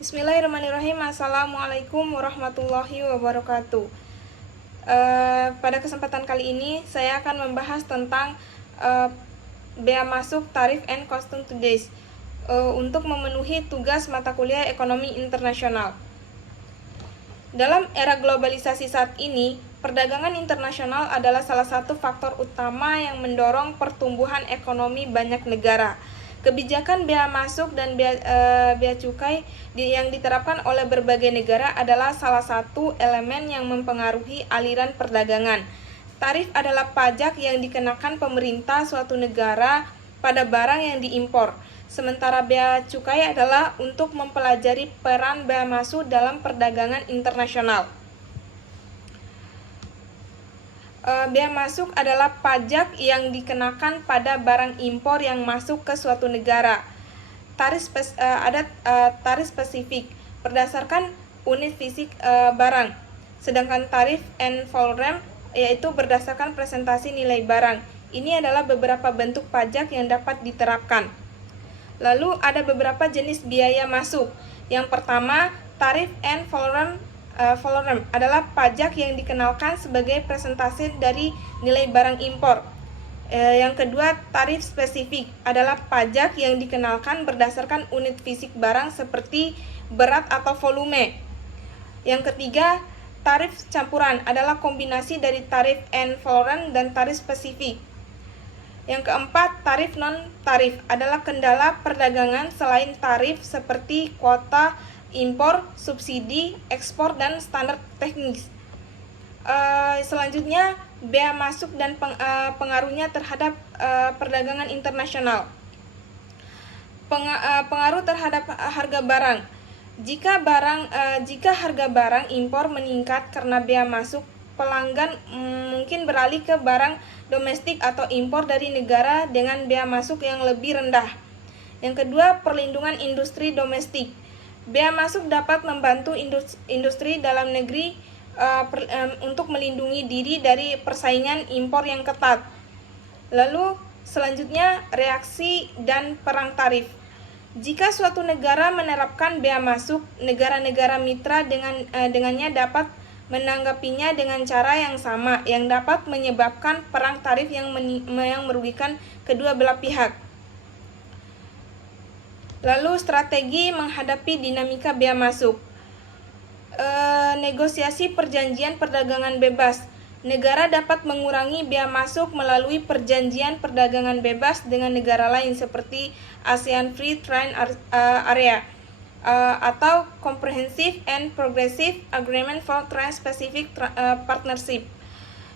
Bismillahirrahmanirrahim. Assalamualaikum warahmatullahi wabarakatuh. Pada kesempatan kali ini saya akan membahas tentang bea masuk, tarif, and custom to days untuk memenuhi tugas mata kuliah ekonomi internasional. Dalam era globalisasi saat ini, perdagangan internasional adalah salah satu faktor utama yang mendorong pertumbuhan ekonomi banyak negara. Kebijakan bea masuk dan bea cukai yang diterapkan oleh berbagai negara adalah salah satu elemen yang mempengaruhi aliran perdagangan. Tarif adalah pajak yang dikenakan pemerintah suatu negara pada barang yang diimpor. Sementara bea cukai adalah untuk mempelajari peran bea masuk dalam perdagangan internasional. Bea masuk adalah pajak yang dikenakan pada barang impor yang masuk ke suatu negara. Tarif spesifik berdasarkan unit fisik barang. Sedangkan tarif and volume yaitu berdasarkan presentasi nilai barang. Ini adalah beberapa bentuk pajak yang dapat diterapkan. Lalu ada beberapa jenis biaya masuk. Yang pertama, tarif and volume adalah pajak yang dikenalkan sebagai presentasi dari nilai barang impor. Yang kedua, tarif spesifik adalah pajak yang dikenalkan berdasarkan unit fisik barang seperti berat atau volume. Yang ketiga, tarif campuran adalah kombinasi dari tarif and volume dan tarif spesifik. Yang keempat, tarif non-tarif adalah kendala perdagangan selain tarif seperti kuota impor, subsidi, ekspor, dan standar teknis. Selanjutnya, bea masuk dan pengaruhnya terhadap perdagangan internasional. Pengaruh terhadap harga barang. Jika harga barang impor meningkat karena bea masuk, pelanggan mungkin beralih ke barang domestik atau impor dari negara dengan bea masuk yang lebih rendah. Yang kedua, perlindungan industri domestik. Bea masuk dapat membantu industri dalam negeri untuk melindungi diri dari persaingan impor yang ketat. Lalu selanjutnya, reaksi dan perang tarif. Jika suatu negara menerapkan bea masuk, negara-negara mitra dengannya dapat menanggapinya dengan cara yang sama, yang dapat menyebabkan perang tarif yang merugikan kedua belah pihak. Lalu strategi menghadapi dinamika bea masuk. Negosiasi perjanjian perdagangan bebas. Negara dapat mengurangi bea masuk melalui perjanjian perdagangan bebas dengan negara lain seperti ASEAN Free Trade Area atau Comprehensive and Progressive Agreement for Trans-Pacific Partnership.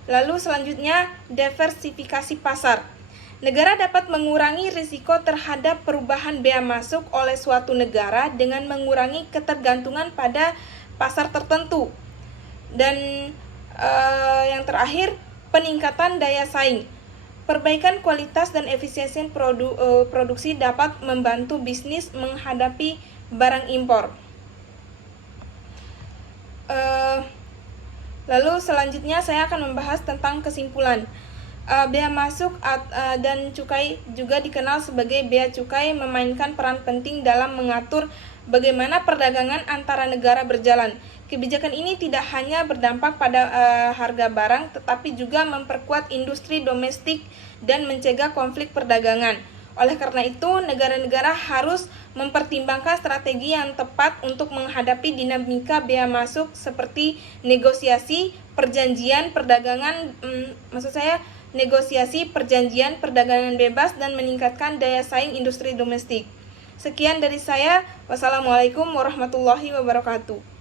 Lalu selanjutnya, diversifikasi pasar. Negara dapat mengurangi risiko terhadap perubahan bea masuk oleh suatu negara dengan mengurangi ketergantungan pada pasar tertentu. Dan yang terakhir, peningkatan daya saing. Perbaikan kualitas dan efisiensi produksi dapat membantu bisnis menghadapi barang impor. Lalu selanjutnya saya akan membahas tentang kesimpulan. Bea masuk dan cukai juga dikenal sebagai bea cukai memainkan peran penting dalam mengatur bagaimana perdagangan antara negara berjalan. Kebijakan ini tidak hanya berdampak pada harga barang, tetapi juga memperkuat industri domestik dan mencegah konflik perdagangan. Oleh karena itu, negara-negara harus mempertimbangkan strategi yang tepat untuk menghadapi dinamika bea masuk seperti negosiasi perjanjian perdagangan perdagangan bebas dan meningkatkan daya saing industri domestik. Sekian dari saya. Wassalamualaikum warahmatullahi wabarakatuh.